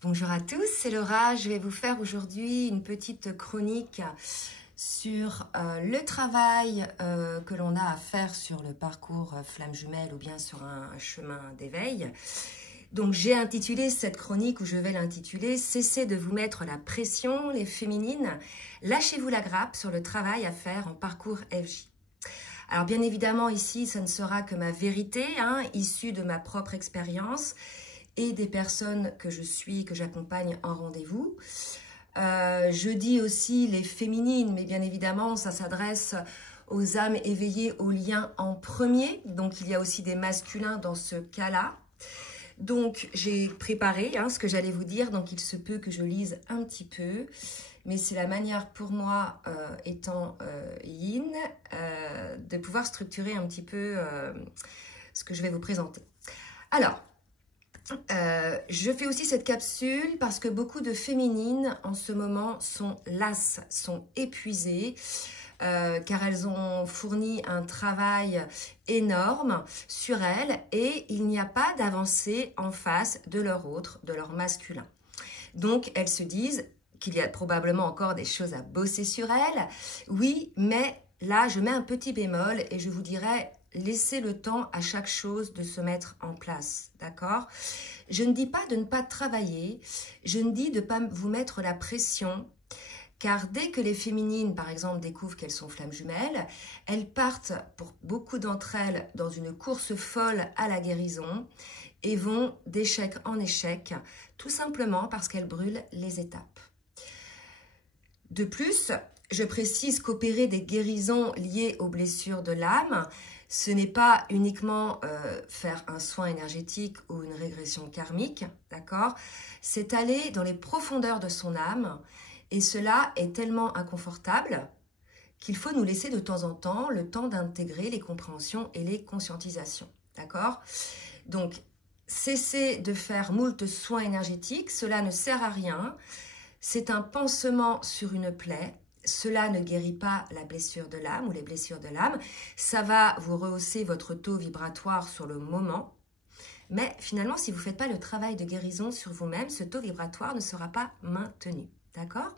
Bonjour à tous, c'est Laura. Je vais vous faire aujourd'hui une petite chronique sur le travail que l'on a à faire sur le parcours flamme jumelle ou bien sur un chemin d'éveil. Donc j'ai intitulé cette chronique, ou je vais l'intituler « Cessez de vous mettre la pression, les féminines, lâchez-vous la grappe sur le travail à faire en parcours FJ ». Alors bien évidemment ici, ça ne sera que ma vérité, issue de ma propre expérience et des personnes que je suis, que j'accompagne en rendez-vous. Je dis aussi les féminines, mais bien évidemment, ça s'adresse aux âmes éveillées au lien en premier. Donc, il y a aussi des masculins dans ce cas-là. Donc, j'ai préparé ce que j'allais vous dire. Donc, il se peut que je lise un petit peu. Mais c'est la manière pour moi, étant yin, de pouvoir structurer un petit peu ce que je vais vous présenter. Alors, je fais aussi cette capsule parce que beaucoup de féminines en ce moment sont lasses, sont épuisées, car elles ont fourni un travail énorme sur elles et il n'y a pas d'avancée en face de leur autre, de leur masculin. Donc elles se disent qu'il y a probablement encore des choses à bosser sur elles, oui, mais là je mets un petit bémol et je vous dirais: laissez le temps à chaque chose de se mettre en place, d'accord? Je ne dis pas de ne pas travailler, je ne dis de ne pas vous mettre la pression, car dès que les féminines, par exemple, découvrent qu'elles sont flammes jumelles, elles partent, pour beaucoup d'entre elles, dans une course folle à la guérison et vont d'échec en échec, tout simplement parce qu'elles brûlent les étapes. De plus, je précise qu'opérer des guérisons liées aux blessures de l'âme, ce n'est pas uniquement faire un soin énergétique ou une régression karmique, d'accord? C'est aller dans les profondeurs de son âme et cela est tellement inconfortable qu'il faut nous laisser de temps en temps le temps d'intégrer les compréhensions et les conscientisations, d'accord? Donc, cessez de faire moult soins énergétiques, cela ne sert à rien, c'est un pansement sur une plaie. Cela ne guérit pas la blessure de l'âme ou les blessures de l'âme. Ça va vous rehausser votre taux vibratoire sur le moment. Mais finalement, si vous ne faites pas le travail de guérison sur vous-même, ce taux vibratoire ne sera pas maintenu. D'accord?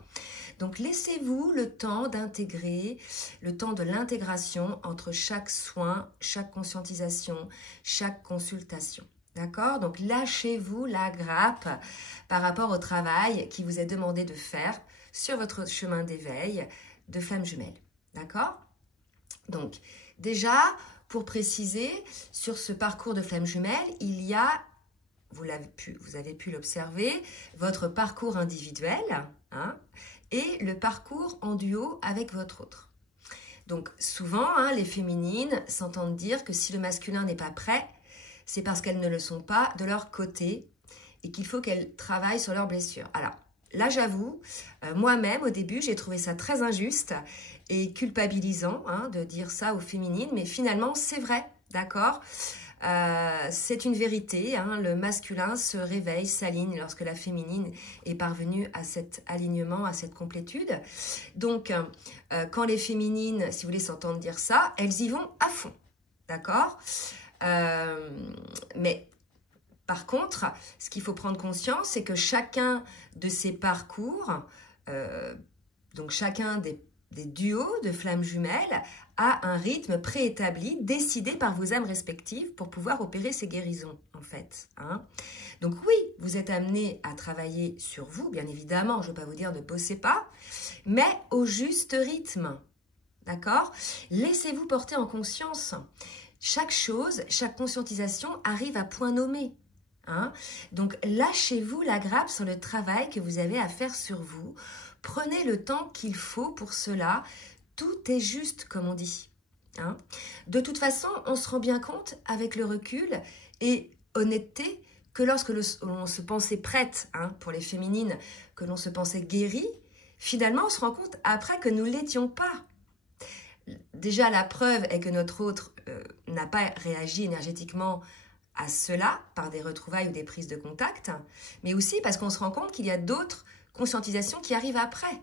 Donc, laissez-vous le temps d'intégrer, le temps de l'intégration entre chaque soin, chaque conscientisation, chaque consultation. D'accord? Donc, lâchez-vous la grappe par rapport au travail qui vous est demandé de faire sur votre chemin d'éveil de flamme jumelle. D'accord? Donc, déjà, pour préciser, sur ce parcours de flamme jumelle, il y a, vous avez pu l'observer, votre parcours individuel et le parcours en duo avec votre autre. Donc, souvent, les féminines s'entendent dire que si le masculin n'est pas prêt, c'est parce qu'elles ne le sont pas de leur côté et qu'il faut qu'elles travaillent sur leurs blessures. Alors, là, j'avoue, moi-même, au début, j'ai trouvé ça très injuste et culpabilisant de dire ça aux féminines, mais finalement, c'est vrai, d'accord? C'est une vérité, le masculin se réveille, s'aligne lorsque la féminine est parvenue à cet alignement, à cette complétude. Donc, quand les féminines, si vous voulez s'entendre dire ça, elles y vont à fond, d'accord? Mais par contre, ce qu'il faut prendre conscience, c'est que chacun de ces parcours, donc chacun des duos de flammes jumelles, a un rythme préétabli, décidé par vos âmes respectives pour pouvoir opérer ces guérisons, en fait. Donc oui, vous êtes amenés à travailler sur vous, bien évidemment, je ne vais pas vous dire ne bossez pas, mais au juste rythme, d'accord? Laissez-vous porter en conscience. Chaque chose, chaque conscientisation arrive à point nommé. Donc, lâchez-vous la grappe sur le travail que vous avez à faire sur vous. Prenez le temps qu'il faut pour cela. Tout est juste, comme on dit. De toute façon, on se rend bien compte, avec le recul et honnêteté, que lorsque l'on se pensait prête, pour les féminines, que l'on se pensait guérie, finalement, on se rend compte après que nous ne l'étions pas. Déjà, la preuve est que notre autre n'a pas réagi énergétiquement à cela par des retrouvailles ou des prises de contact, mais aussi parce qu'on se rend compte qu'il y a d'autres conscientisations qui arrivent après.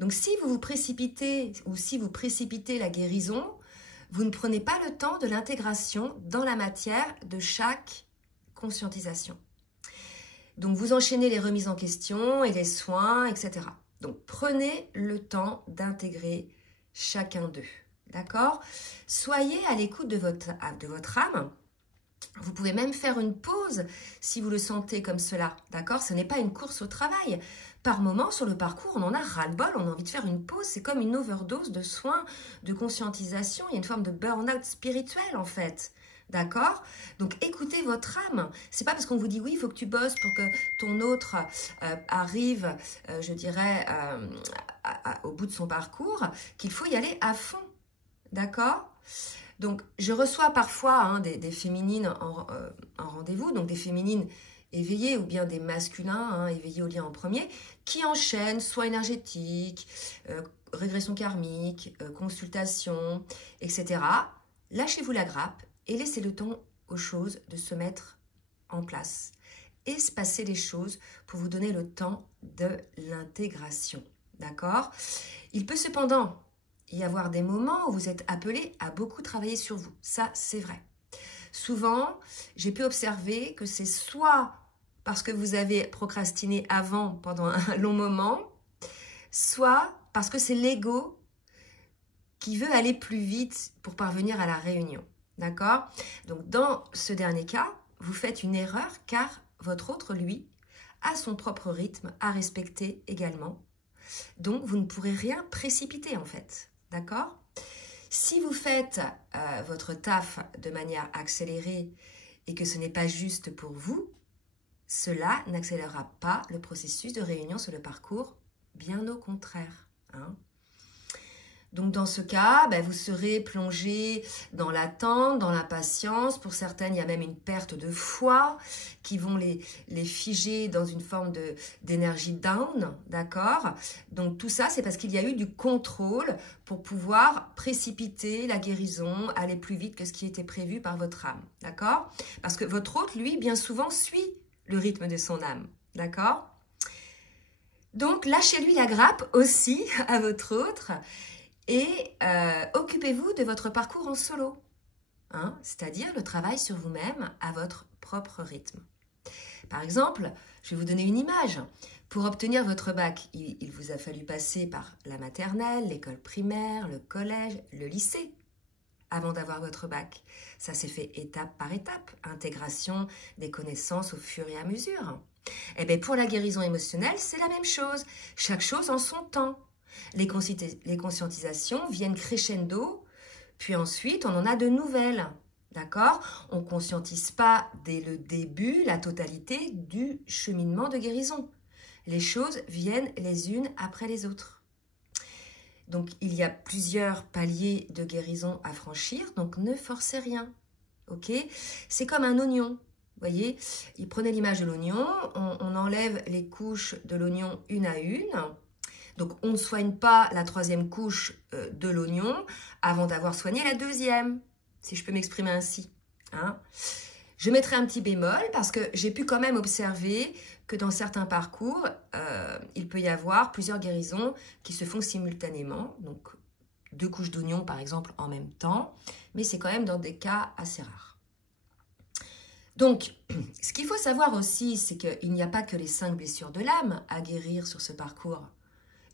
Donc, si vous vous précipitez ou si vous précipitez la guérison, vous ne prenez pas le temps de l'intégration dans la matière de chaque conscientisation. Donc, vous enchaînez les remises en question et les soins, etc. Donc, prenez le temps d'intégrer chacun d'eux. D'accord? Soyez à l'écoute de votre âme. Vous pouvez même faire une pause si vous le sentez comme cela. D'accord? Ce n'est pas une course au travail. Par moment, sur le parcours, on en a ras-le-bol, on a envie de faire une pause. C'est comme une overdose de soins, de conscientisation. Il y a une forme de burn-out spirituel, en fait. D'accord? Donc, écoutez votre âme. C'est pas parce qu'on vous dit oui, il faut que tu bosses pour que ton autre arrive, je dirais, au bout de son parcours, qu'il faut y aller à fond. D'accord? Donc, je reçois parfois des féminines en rendez-vous, donc des féminines éveillées ou bien des masculins éveillés au lien en premier, qui enchaînent soit énergétique, régression karmique, consultation, etc. Lâchez-vous la grappe et laissez le temps aux choses de se mettre en place. Espacez les choses pour vous donner le temps de l'intégration. D'accord? Il peut cependant y avoir des moments où vous êtes appelé à beaucoup travailler sur vous. Ça, c'est vrai. Souvent, j'ai pu observer que c'est soit parce que vous avez procrastiné avant pendant un long moment, soit parce que c'est l'ego qui veut aller plus vite pour parvenir à la réunion. D'accord? Donc, dans ce dernier cas, vous faites une erreur car votre autre, lui, a son propre rythme à respecter également. Donc, vous ne pourrez rien précipiter en fait. D'accord? Si vous faites votre taf de manière accélérée et que ce n'est pas juste pour vous, cela n'accélérera pas le processus de réunion sur le parcours, bien au contraire. Hein? Donc, dans ce cas, vous serez plongé dans l'attente, dans l'impatience. Pour certaines, il y a même une perte de foi qui vont les figer dans une forme d'énergie down, d'accord? Donc, tout ça, c'est parce qu'il y a eu du contrôle pour pouvoir précipiter la guérison, aller plus vite que ce qui était prévu par votre âme, d'accord? Parce que votre hôte, lui, bien souvent, suit le rythme de son âme, d'accord? Donc, lâchez-lui la grappe aussi à votre autre. Et occupez-vous de votre parcours en solo, hein, c'est-à-dire le travail sur vous-même à votre propre rythme. Par exemple, je vais vous donner une image. Pour obtenir votre bac, il vous a fallu passer par la maternelle, l'école primaire, le collège, le lycée, avant d'avoir votre bac. Ça s'est fait étape par étape, intégration des connaissances au fur et à mesure. Eh bien, pour la guérison émotionnelle, c'est la même chose. Chaque chose en son temps. Les conscientisations viennent crescendo, puis ensuite, on en a de nouvelles, d'accord? On ne conscientise pas dès le début la totalité du cheminement de guérison. Les choses viennent les unes après les autres. Donc, il y a plusieurs paliers de guérison à franchir, donc ne forcez rien, ok? C'est comme un oignon. Vous voyez, prenez l'image de l'oignon, on enlève les couches de l'oignon une à une. Donc, on ne soigne pas la troisième couche de l'oignon avant d'avoir soigné la deuxième, si je peux m'exprimer ainsi. Hein. Je mettrai un petit bémol parce que j'ai pu quand même observer que dans certains parcours, il peut y avoir plusieurs guérisons qui se font simultanément. Donc, 2 couches d'oignon, par exemple, en même temps. Mais c'est quand même dans des cas assez rares. Donc, ce qu'il faut savoir aussi, c'est qu'il n'y a pas que les 5 blessures de l'âme à guérir sur ce parcours.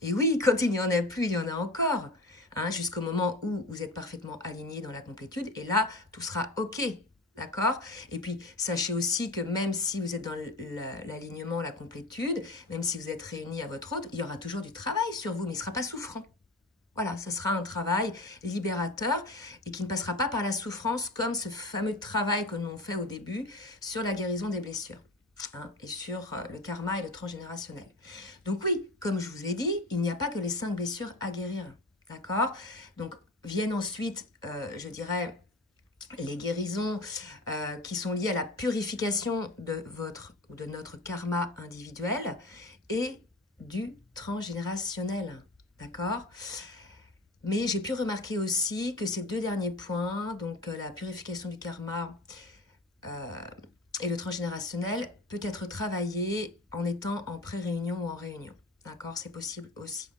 Et oui, quand il n'y en a plus, il y en a encore, hein, jusqu'au moment où vous êtes parfaitement aligné dans la complétude. Et là, tout sera OK, d'accord? Et puis, sachez aussi que même si vous êtes dans l'alignement, la complétude, même si vous êtes réunis à votre hôte, il y aura toujours du travail sur vous, mais il ne sera pas souffrant. Voilà, ce sera un travail libérateur et qui ne passera pas par la souffrance comme ce fameux travail que l'on fait au début sur la guérison des blessures. Hein, et sur le karma et le transgénérationnel. Donc oui, comme je vous ai dit, il n'y a pas que les 5 blessures à guérir, d'accord? Donc viennent ensuite, je dirais, les guérisons qui sont liées à la purification de votre ou de notre karma individuel et du transgénérationnel, d'accord? Mais j'ai pu remarquer aussi que ces 2 derniers points, donc la purification du karma et le transgénérationnel peut être travaillé en étant en pré-réunion ou en réunion. D'accord? C'est possible aussi.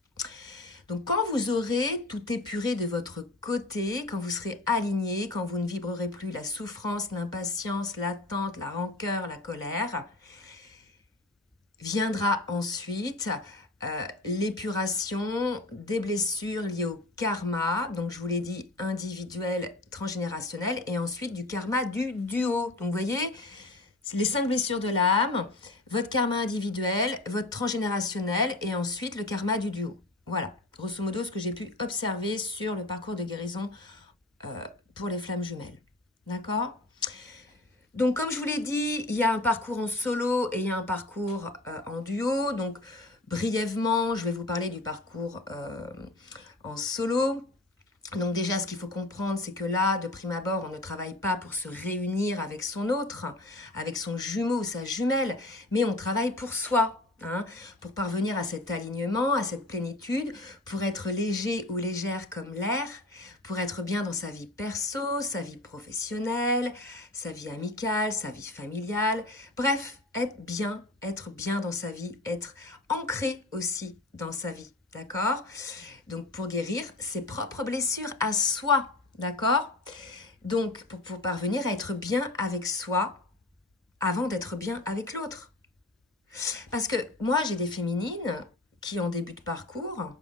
Donc, quand vous aurez tout épuré de votre côté, quand vous serez aligné, quand vous ne vibrerez plus la souffrance, l'impatience, l'attente, la rancœur, la colère, Viendra ensuite l'épuration des blessures liées au karma, donc je vous l'ai dit, individuel, transgénérationnel, et ensuite du karma du duo. Donc vous voyez, les 5 blessures de l'âme, votre karma individuel, votre transgénérationnel, et ensuite le karma du duo. Voilà, grosso modo, ce que j'ai pu observer sur le parcours de guérison pour les flammes jumelles. D'accord ? Donc, comme je vous l'ai dit, il y a un parcours en solo et il y a un parcours en duo. Donc, brièvement, je vais vous parler du parcours en solo. Donc déjà, ce qu'il faut comprendre, c'est que là, de prime abord, on ne travaille pas pour se réunir avec son autre, avec son jumeau ou sa jumelle, mais on travaille pour soi, hein, pour parvenir à cet alignement, à cette plénitude, pour être léger ou légère comme l'air, pour être bien dans sa vie perso, sa vie professionnelle, sa vie amicale, sa vie familiale, bref, être bien dans sa vie, être ancré aussi dans sa vie, d'accord ? Donc, pour guérir ses propres blessures à soi, d'accord? Donc, pour parvenir à être bien avec soi avant d'être bien avec l'autre. Parce que moi, j'ai des féminines qui, en début de parcours,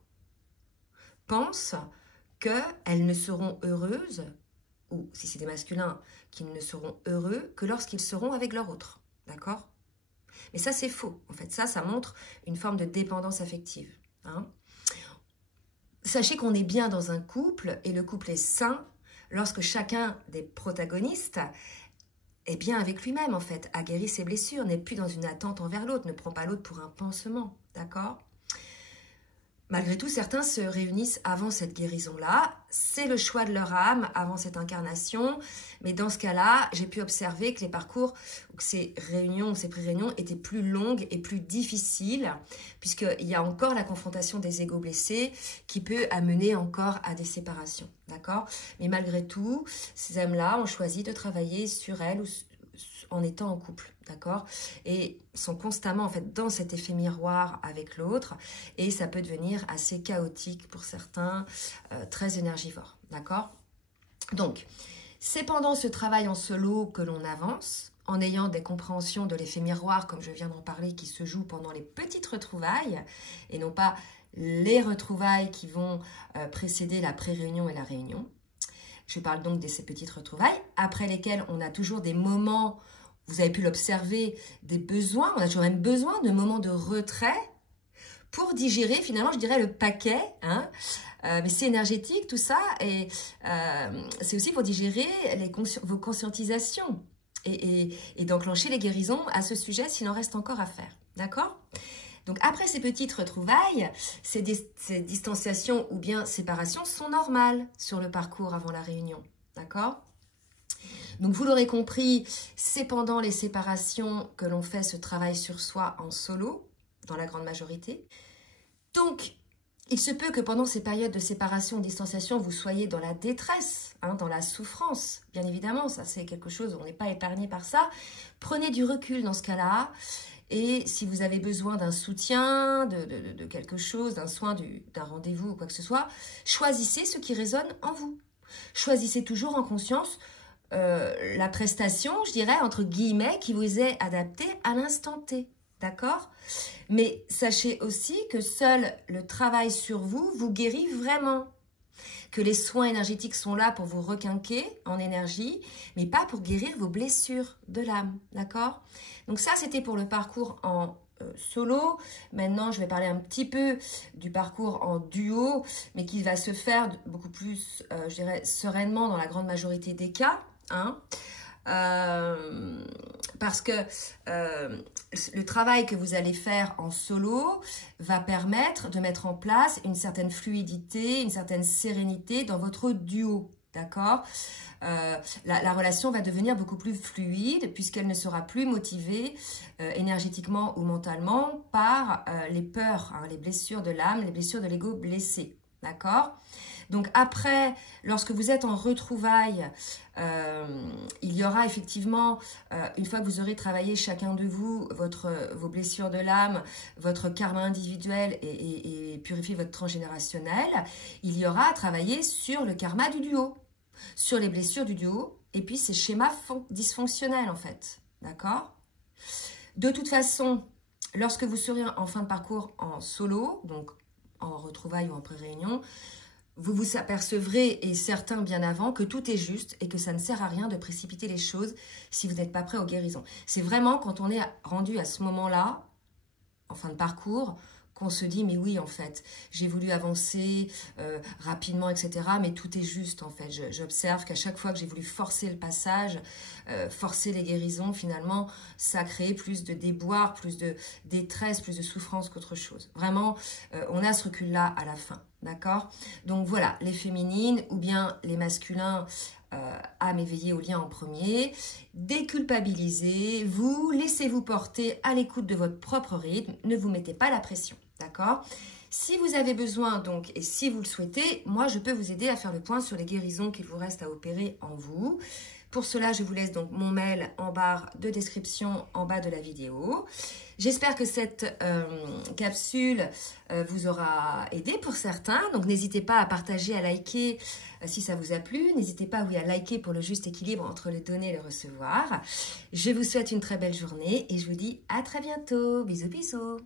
pensent qu'elles ne seront heureuses, ou si c'est des masculins, qu'ils ne seront heureux que lorsqu'ils seront avec leur autre, d'accord? Mais ça, c'est faux. En fait, ça montre une forme de dépendance affective, hein? Sachez qu'on est bien dans un couple et le couple est sain lorsque chacun des protagonistes est bien avec lui-même, en fait, a guéri ses blessures, n'est plus dans une attente envers l'autre, ne prend pas l'autre pour un pansement, d'accord ? Malgré tout, certains se réunissent avant cette guérison-là. C'est le choix de leur âme avant cette incarnation. Mais dans ce cas-là, j'ai pu observer que les parcours, que ces réunions, ces pré-réunions étaient plus longues et plus difficiles, puisqu'il y a encore la confrontation des égos blessés qui peut amener encore à des séparations. D'accord ? Mais malgré tout, ces âmes-là ont choisi de travailler sur elles ou en étant en couple, d'accord? Et sont constamment en fait dans cet effet miroir avec l'autre et ça peut devenir assez chaotique pour certains, très énergivore, d'accord? Donc, c'est pendant ce travail en solo que l'on avance, en ayant des compréhensions de l'effet miroir, comme je viens d'en parler, qui se joue pendant les petites retrouvailles et non pas les retrouvailles qui vont précéder la pré-réunion et la réunion. Je parle donc de ces petites retrouvailles, après lesquelles on a toujours des moments, vous avez pu l'observer, des besoins, on a toujours même besoin de moments de retrait pour digérer, finalement, je dirais le paquet, hein, mais c'est énergétique tout ça, et c'est aussi pour digérer vos conscientisations et d'enclencher les guérisons à ce sujet s'il en reste encore à faire, d'accord ? Donc après ces petites retrouvailles, ces distanciations ou bien séparations sont normales sur le parcours avant la réunion, d'accord ? Donc vous l'aurez compris, c'est pendant les séparations que l'on fait ce travail sur soi en solo, dans la grande majorité. Donc, il se peut que pendant ces périodes de séparation ou de distanciation, vous soyez dans la détresse, hein, dans la souffrance, bien évidemment, ça c'est quelque chose, on n'est pas épargné par ça. Prenez du recul dans ce cas-là. Et si vous avez besoin d'un soutien, de quelque chose, d'un soin, d'un rendez-vous ou quoi que ce soit, choisissez ce qui résonne en vous. Choisissez toujours en conscience la prestation, je dirais, entre guillemets, qui vous est adaptée à l'instant T. D'accord? Mais sachez aussi que seul le travail sur vous vous guérit vraiment. Que les soins énergétiques sont là pour vous requinquer en énergie, mais pas pour guérir vos blessures de l'âme, d'accord? Donc ça, c'était pour le parcours en solo. Maintenant, je vais parler un petit peu du parcours en duo, mais qui va se faire beaucoup plus, je dirais, sereinement dans la grande majorité des cas, hein? Parce que le travail que vous allez faire en solo va permettre de mettre en place une certaine fluidité, une certaine sérénité dans votre duo, d'accord? La relation va devenir beaucoup plus fluide puisqu'elle ne sera plus motivée énergétiquement ou mentalement par les peurs, hein, les blessures de l'âme, les blessures de l'ego blessé, d'accord? Donc après, lorsque vous êtes en retrouvailles, il y aura effectivement, une fois que vous aurez travaillé chacun de vous, vos blessures de l'âme, votre karma individuel et purifié votre transgénérationnel, il y aura à travailler sur le karma du duo, sur les blessures du duo, et puis ces schémas dysfonctionnels en fait, d'accord ? De toute façon, Lorsque vous serez en fin de parcours en solo, donc en retrouvailles ou en pré-réunion, vous vous apercevrez, et certains bien avant, que tout est juste et que ça ne sert à rien de précipiter les choses si vous n'êtes pas prêt aux guérisons. C'est vraiment quand on est rendu à ce moment-là, en fin de parcours, qu'on se dit, mais oui, en fait, j'ai voulu avancer rapidement, etc., mais tout est juste, en fait. J'observe qu'à chaque fois que j'ai voulu forcer le passage, forcer les guérisons, finalement, ça a créé plus de déboire, plus de détresse, plus de souffrance qu'autre chose. Vraiment, on a ce recul-là à la fin, d'accord? Donc voilà, les féminines ou bien les masculins, âme éveillée au lien en premier, déculpabilisez, vous laissez-vous porter à l'écoute de votre propre rythme, ne vous mettez pas la pression, d'accord? Si vous avez besoin donc et si vous le souhaitez, moi je peux vous aider à faire le point sur les guérisons qu'il vous reste à opérer en vous. Pour cela, je vous laisse donc mon mail en barre de description en bas de la vidéo. J'espère que cette capsule vous aura aidé pour certains. Donc n'hésitez pas à partager, à liker si ça vous a plu. N'hésitez pas oui, à liker pour le juste équilibre entre le donner et le recevoir. Je vous souhaite une très belle journée et je vous dis à très bientôt. Bisous, bisous.